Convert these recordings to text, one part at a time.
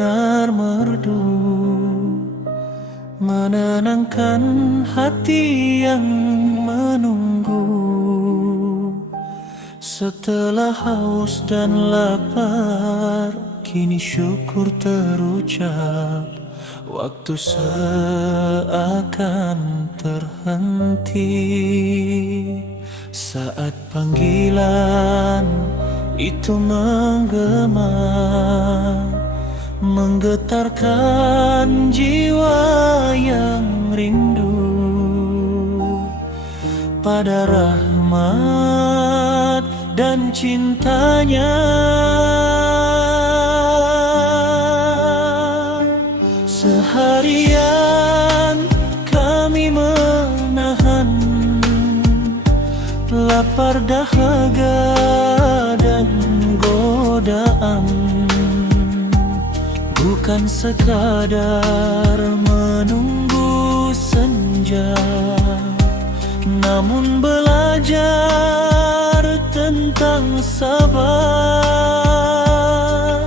terdengar merdu, menenangkan hati yang menunggu. Setelah haus dan lapar, kini syukur terucap. Waktu seakan terhenti saat panggilan itu menggema, menggetarkan jiwa yang rindu pada rahmat dan cintanya. Seharian kami menahan lapar, dahaga, dan godaan, bukan sekadar menunggu senja, namun belajar tentang sabar.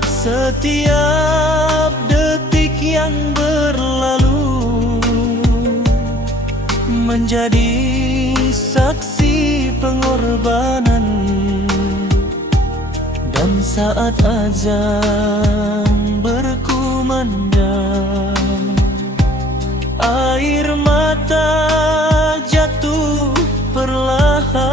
Setiap detik yang berlalu menjadi saksi pengorbanan, dan saat azan berkumandang, air mata jatuh perlahan.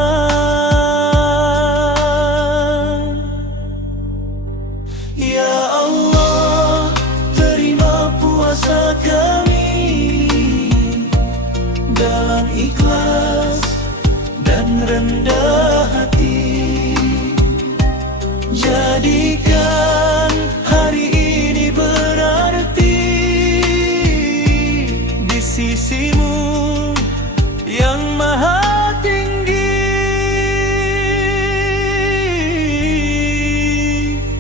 Ya Allah, terima puasa kami dalam ikhlas dan rendah hati. Jadikan hari ini berarti di sisimu yang maha tinggi.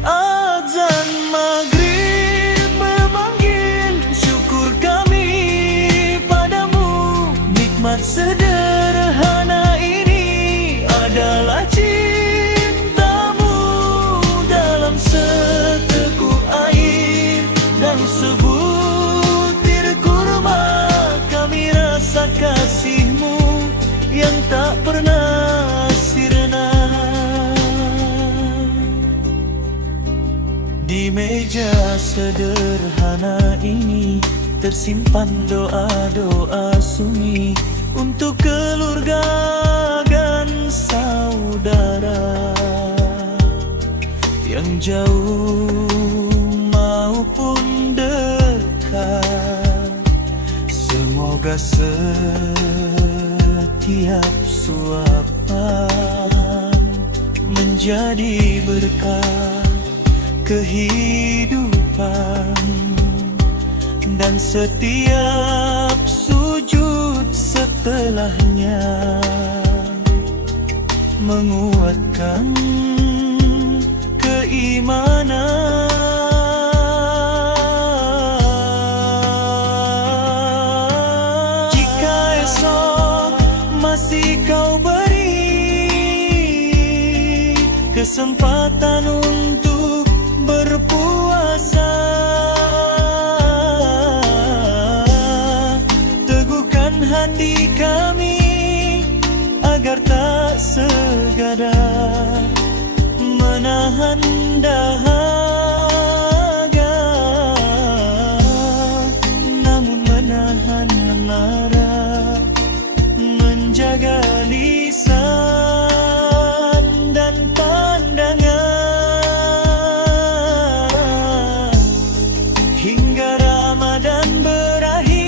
Azan maghrib memanggil syukur kami padamu. Nikmat sederhana ini adalah cintamu. Dalam seteguk air dan sebutir kurma, kami rasa kasihmu yang tak pernah sirna. Di meja sederhana ini tersimpan doa-doa sunyi untuk keluarga dan saudara yang jauh maupun dekat. Semoga setiap suapan menjadi berkah kehidupan, dan setiap sujud setelahnya menguatkan keimanan. Jika esok masih kau beri kesempatan untuk berpuasa, teguhkan hati kami agar tak segadar menahan dahaga, namun menahan amarah, menjaga lisan dan pandangan, hingga Ramadan berakhir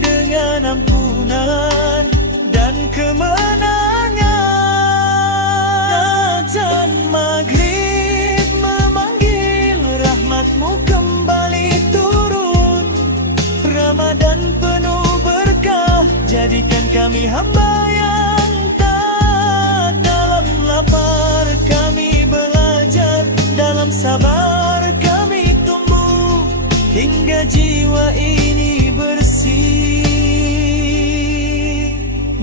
dengan ampunan dan kemenangan. Azan maghrib memanggil, rahmatmu kembali turun. Ramadan penuh berkah, jadikan kami hamba yang taat. Dalam lapar kami belajar, dalam sabar kami tumbuh, hingga jiwa ini bersih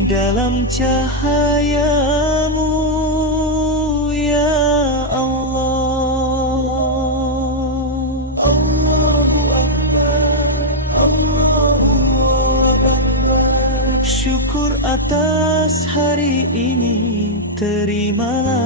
dalam cahayamu, ya Allah. hari ini terimalah.